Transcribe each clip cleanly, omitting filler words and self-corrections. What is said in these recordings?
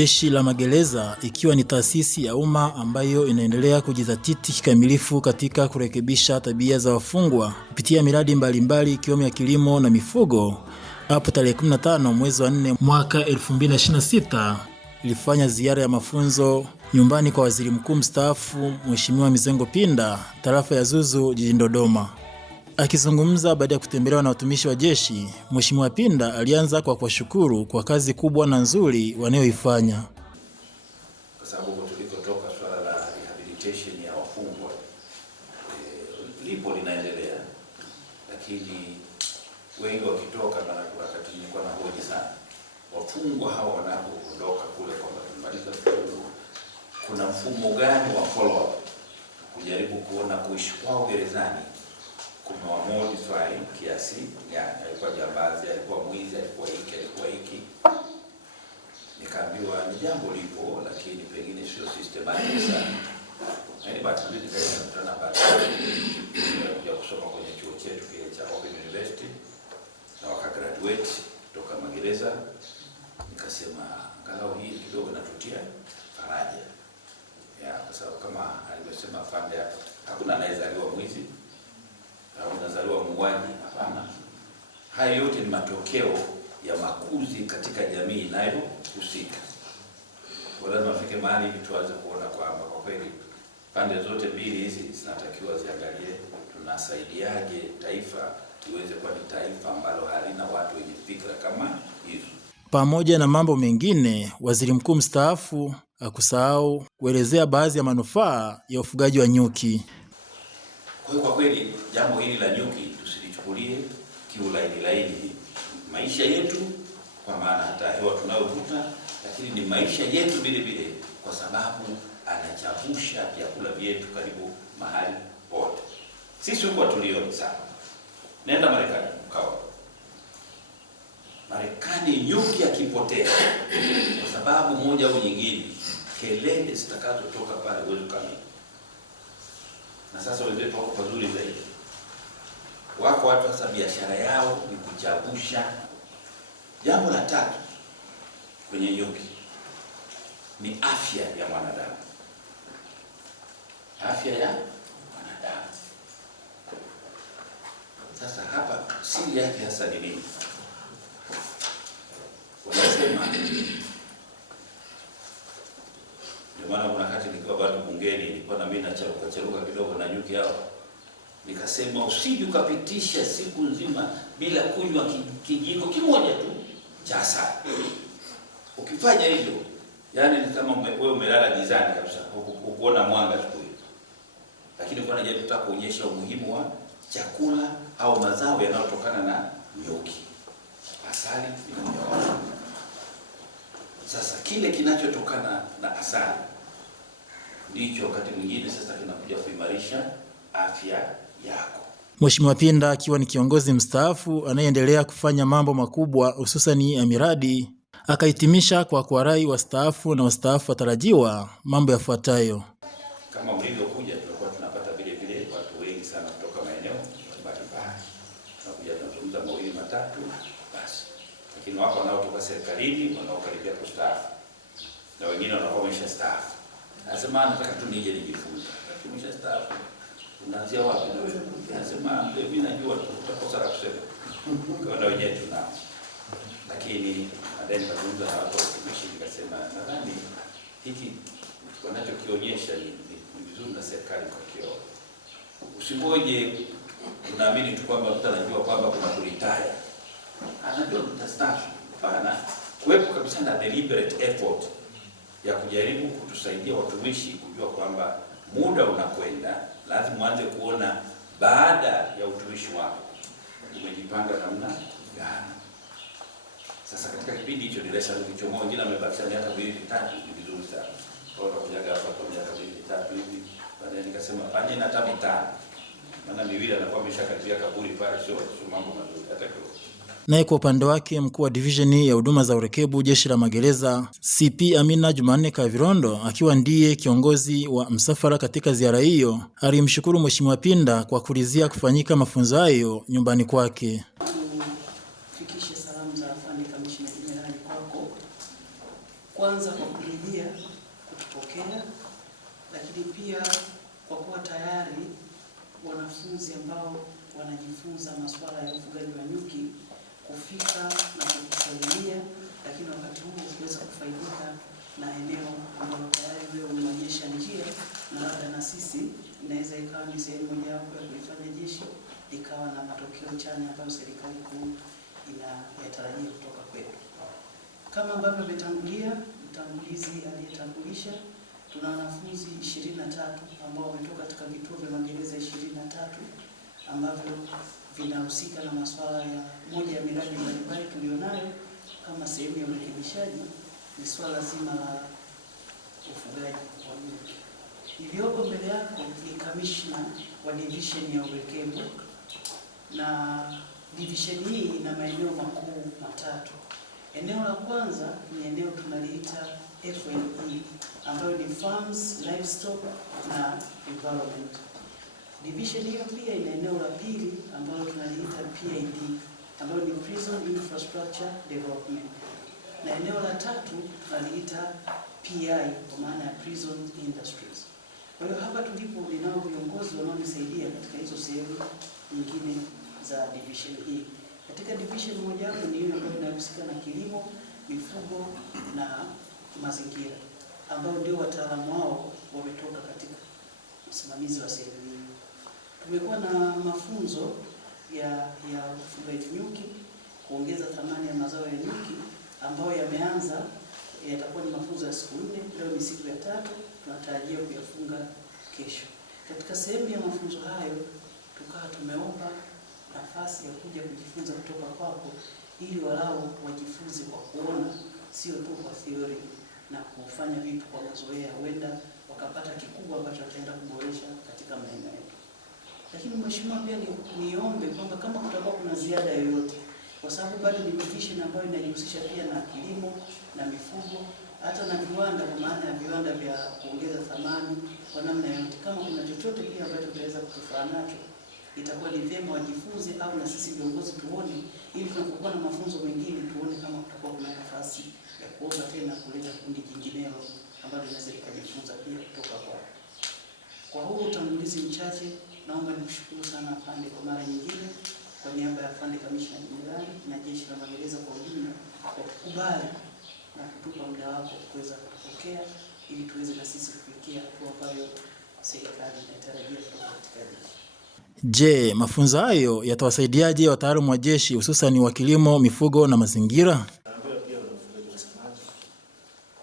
Jeshi la Magereza ikiwa ni taasisi ya umma ambayo inaendelea kujizatiti kikamilifu katika kurekebisha tabia za wafungwa kupitia miradi mbalimbali ikiwemo ya kilimo na mifugo. Hapo tarehe 15 mwezi wa 4 mwaka 2026 ilifanya ziara ya mafunzo nyumbani kwa Waziri Mkuu mstaafu Mheshimiwa Mizengo Pinda, tarafa ya Zuzu jijini Dodoma. Akizungumza baada ya kutembelewa na watumishi wa jeshi, Mheshimiwa Pinda alianza kwa kuwashukuru kwa kazi kubwa na nzuri wanayoifanya. Kwa sababu tulikotoka swala la rehabilitation ya wafungwa lipo linaendelea, lakini wengi wakitoka, maana wakati nilikuwa na hoji sana, wafungwa hawa wanapoondoka kule kwamba tumaliza kifungo, kuna mfumo gani wa follow up kujaribu kuona kuishi kwao gerezani kumewamodify kiasi gani? Alikuwa jambazi, alikuwa mwizi, alikuwa hiki. Nikaambiwa ni jambo lipo, lakini pengine sio systematic sana. Yaani bahati nzuri nikakutana baadaye ya kusoma kwenye chuo chetu kile cha Open University na wakagraduate kutoka magereza. Nikasema angalau hii kidogo natutia faraja. Kwa sababu kama alivyosema afande hapa, hakuna anayezaliwa mwizi au anazaliwa muuaji, hapana. Haya yote ni matokeo ya makuzi katika jamii inayohusika. Kwa lazima afike mahali ili tuanze kuona kwamba kwa kweli pande zote mbili hizi zinatakiwa ziangalie tunasaidiaje taifa iweze kuwa ni taifa ambalo halina watu wenye fikra kama hizo. Pamoja na mambo mengine, Waziri Mkuu mstaafu hakusahau kuelezea baadhi ya manufaa ya ufugaji wa nyuki. Kwa kweli jambo hili la nyuki tusilichukulie kiulaini. Maisha yetu, kwa maana hata hewa tunayovuta, lakini ni maisha yetu vile, kwa sababu anachavusha vyakula vyetu karibu mahali pote. Sisi huko tulioni sana. Nenda Marekani, mkawa Marekani nyuki akipotea kwa sababu moja au nyingine, kelele zitakazotoka pale uwezo kamili. Na sasa wenzetu wako pazuri zaidi. Wako watu sasa biashara yao ni kuchavusha. Jambo la tatu kwenye nyuki ni afya ya mwanadamu. Afya ya mwanadamu. Sasa hapa siri yake hasa ni nini? Wanasema, ndio maana kuna wakati nikiwa bado bungeni nilikuwa na mimi nacharuka kidogo na nyuki hao. Nikasema usije ukapitisha siku nzima bila kunywa kijiko kimoja tu cha asali. Ukifanya hivyo, yani ni kama wewe umelala gizani kabisa, ukuona mwanga siku hiyo. Lakini kwa nini nataka kuonyesha umuhimu wa chakula au mazao yanayotokana na nyuki. Asali ni moja. Sasa kile kinachotokana na asali ndicho wakati mwingine sasa kinakuja kuimarisha afya yako. Mheshimiwa Pinda akiwa ni kiongozi mstaafu anayeendelea kufanya mambo makubwa hususani ya miradi, akahitimisha kwa kuwarai wastaafu na wastaafu watarajiwa mambo yafuatayo. Kama mlivyokuja tulikuwa tunapata vile watu wengi sana kutoka maeneo mbalimbali. Tunakuja tunazungumza mawili matatu basi. Lakini wako wanaotoka serikalini wanaokaribia kustaafu. Na wengine wanakuwa wameshastaafu. Nasema nataka tu nije nijifunze. Tumeshastaafu. Unaanzia wapi na wewe? Nasema mimi najua tutakosa la kusema. Kwa hiyo wenyewe tunao. Lakini baadaye nikazungumza na watu watumishi nikasema nadhani hiki wanachokionyesha ni vizuri na serikali kwa kioo. Usingoje tunaamini tu kwamba mtu anajua kwamba kuna kuritaya. Anajua mtastaafu. Hapana. Kuwepo kabisa na deliberate effort ya kujaribu kutusaidia watumishi kujua kwamba muda unakwenda, lazima uanze kuona baada ya utumishi wako umejipanga namna gani. Sasa katika kipindi hicho nilisha kuchomoa, wengine wamebakisha miaka 2-3, ni vizuri sana. Kwa hiyo kujaga hapa kwa miaka 2-3 hivi, baadaye nikasema fanye na hata 5. Maana miwili anakuwa ameshakaribia kaburi pale, sio mambo mazuri hata kidogo. Naye kwa upande wake mkuu wa divisheni ya huduma za urekebu Jeshi la Magereza CP Amina Jumanne Kavirondo akiwa ndiye kiongozi wa msafara katika ziara hiyo alimshukuru Mheshimiwa Pinda kwa kuridhia kufanyika mafunzo hayo nyumbani kwake. Fikishe salamu za afande kamishna jenerali kwako. Kwanza kwa wanajifunza masuala ya ufugaji wa nyuki kufika na kukusaidia, lakini wakati huo kuweza kufaidika na eneo ambalo tayari wewe umeonyesha njia, na labda na sisi inaweza ikawa ni sehemu mojawapo ya kuifanya jeshi ikawa na matokeo chanya ambayo serikali kuu inayatarajia kutoka kwetu. Kama ambavyo ametangulia mtangulizi aliyetambulisha, tuna wanafunzi 23 ambao wametoka katika vituo vya magereza 23 ambavyo vinahusika na masuala ya moja ya miradi mbalimbali tulionayo kama sehemu ya urekebishaji ni swala zima la ufugaji wa nyuki. Iliyoko mbele yako ni kamishna wa division ya urekebu, na division hii ina maeneo makuu matatu. Eneo la kwanza ni eneo tunaliita FLE ambayo ni Farms, Livestock na Environment. Division hiyo pia ina eneo la pili ambalo tunaliita PID ambayo ni Prison Infrastructure Development. Na eneo la tatu tunaliita PI kwa maana ya Prison Industries. Kwa hiyo hapa tulipo ninao viongozi wanaonisaidia katika hizo sehemu nyingine za division hii. Katika division moja hapo ni hiyo ambayo inahusika na kilimo, mifugo na mazingira, ambao ndio wataalamu wao wametoka katika usimamizi wa sehemu hii. Tumekuwa na mafunzo ya ufugaji nyuki, kuongeza thamani ya mazao ya nyuki ambayo yameanza, yatakuwa ni mafunzo ya siku 4, leo ni siku ya 3, tunatarajia kuyafunga kesho. Katika sehemu ya mafunzo hayo tukawa tumeomba nafasi ya kuja kujifunza kutoka kwako ili walau wajifunze kwa kuona, sio tu kwa theory na kufanya vitu kwa mazoea, huenda wakapata kikubwa ambacho wataenda kuboresha katika maeneo yetu. Lakini mheshimiwa, pia niombe kwamba kama kutakuwa kuna ziada yoyote, kwa sababu bado ni division ambayo inajihusisha pia na kilimo na mifugo, hata na viwanda, kwa maana ya viwanda vya kuongeza thamani kwa namna yote. Kama kuna chochote pia ambacho tutaweza kutufaa nacho, itakuwa ni vyema wajifunze au na sisi viongozi tuone, ili tunapokuwa na mafunzo mengine tuone kama kutakuwa kuna nafasi ya kuomba tena kuleta kundi jinginelo ambalo linaweza likajifunza pia kutoka kwao. Kwa huo utangulizi mchache, naomba nikushukuru sana afande kwa mara nyingine kwa niaba ya afande kamishna jenerali na jeshi la magereza kwa ujumla kwa kukubali na kutupa muda wako kuweza kupokea ili tuweze na sisi kufikia hatua ambayo serikali inatarajia kutoka katika jeshi. Je, mafunzo hayo yatawasaidiaje wataalamu wa jeshi hususan wa kilimo, mifugo na mazingira?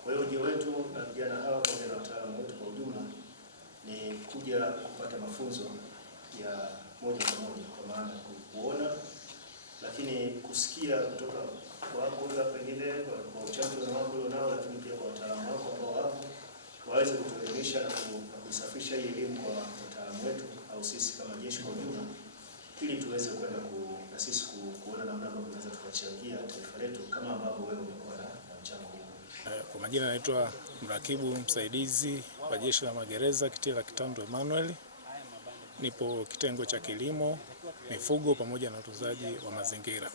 Kwa hiyo ujio wetu na vijana hawa pamoja na wataalamu wetu kwa ujumla ni kuja kupata mafunzo ya moja kwa moja, kwa maana kuona lakini kusikia kutoka kwako pengine kwa uchambuzi wako nao, lakini pia kwa wataalamu wako ambao wapo waweze kutuelimisha na kuisafisha hii elimu kwa wataalamu wetu au sisi kama jeshi kwa ujumla, ili tuweze kwenda na sisi kuona namna ambavyo tunaweza tukachangia taifa letu kama ambavyo wewe umekuwa na mchango huu. Kwa majina naitwa mrakibu msaidizi wa jeshi la magereza Kitila Kitando Emmanuel. Nipo kitengo cha kilimo, mifugo pamoja na utunzaji wa mazingira.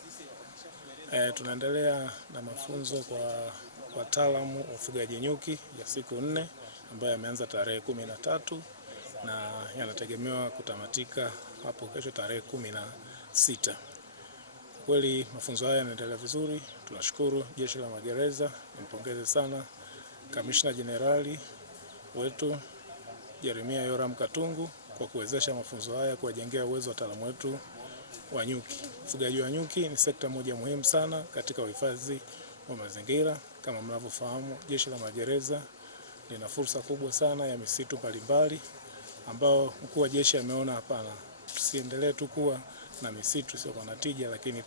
Tunaendelea na mafunzo kwa wataalamu wa ufugaji nyuki ya siku 4 ambayo yameanza tarehe 13 na yanategemewa kutamatika hapo kesho tarehe 16. Kweli mafunzo haya yanaendelea vizuri, tunashukuru jeshi la magereza. Nimpongeze sana kamishna jenerali wetu Jeremia Yoram Katungu kwa kuwezesha mafunzo haya, kuwajengea uwezo wa wataalamu wetu wa nyuki. Ufugaji wa nyuki ni sekta moja muhimu sana katika uhifadhi wa mazingira. Kama mnavyofahamu, jeshi la magereza lina fursa kubwa sana ya misitu mbalimbali ambao mkuu wa jeshi ameona hapana, tusiendelee tu kuwa na misitu sio na tija, lakini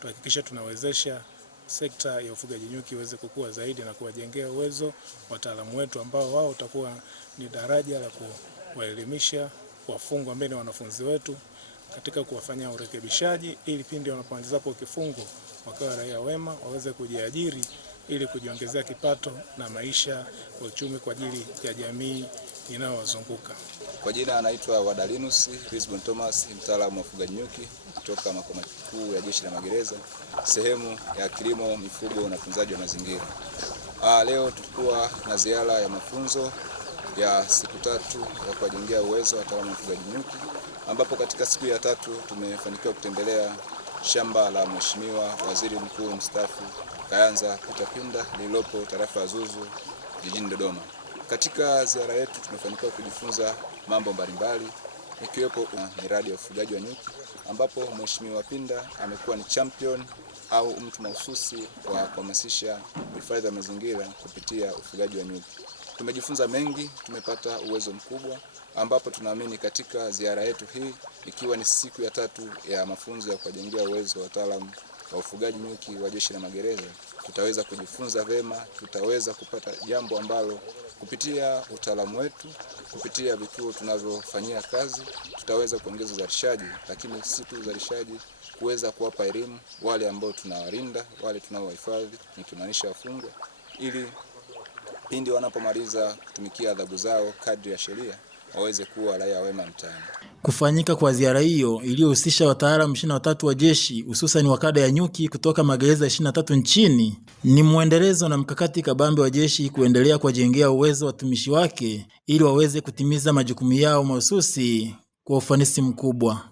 tuhakikishe tunawezesha sekta ya ufugaji nyuki iweze kukua zaidi na kuwajengea uwezo wataalamu wetu ambao wao utakuwa ni daraja la kuwaelimisha wafungwa mbele wanafunzi wetu katika kuwafanya urekebishaji, ili pindi wanapomalizapo kifungo wakawa raia wema, waweze kujiajiri ili kujiongezea kipato na maisha ya uchumi kwa ajili ya jamii inayowazunguka. Kwa jina anaitwa Wadalinus Lisbon Thomas, mtaalamu wa ufugaji nyuki kutoka makao makuu ya jeshi la magereza, sehemu ya kilimo, mifugo na utunzaji wa mazingira. Leo tulikuwa na ziara ya mafunzo ya siku 3 ya kuwajengea uwezo wataalamu wa ufugaji nyuki ambapo katika siku ya tatu tumefanikiwa kutembelea shamba la Mheshimiwa Waziri Mkuu mstaafu Kayanza Peter Pinda lililopo tarafa ya Zuzu jijini Dodoma. Katika ziara yetu tumefanikiwa kujifunza mambo mbalimbali ikiwepo miradi ya ufugaji wa nyuki, ambapo Mheshimiwa Pinda amekuwa ni champion au mtu mahususi wa kuhamasisha uhifadhi wa mazingira kupitia ufugaji wa nyuki. Tumejifunza mengi, tumepata uwezo mkubwa, ambapo tunaamini katika ziara yetu hii, ikiwa ni siku ya tatu ya mafunzo ya kuwajengea uwezo wataalamu wa ufugaji nyuki wa Jeshi la Magereza, tutaweza kujifunza vema, tutaweza kupata jambo ambalo kupitia utaalamu wetu, kupitia vituo tunavyofanyia kazi, tutaweza kuongeza uzalishaji, lakini si tu uzalishaji, kuweza kuwapa elimu wale ambao tunawalinda, wale tunaowahifadhi, nikimaanisha wafungwa, ili pindi wanapomaliza kutumikia adhabu zao kadri ya sheria waweze kuwa raia wema mtaani. Kufanyika kwa ziara hiyo iliyohusisha wataalamu 23 wa jeshi hususan wa kada ya nyuki kutoka magereza 23 nchini ni mwendelezo na mkakati kabambe wa jeshi kuendelea kuwajengea uwezo watumishi wake ili waweze kutimiza majukumu yao mahususi kwa ufanisi mkubwa.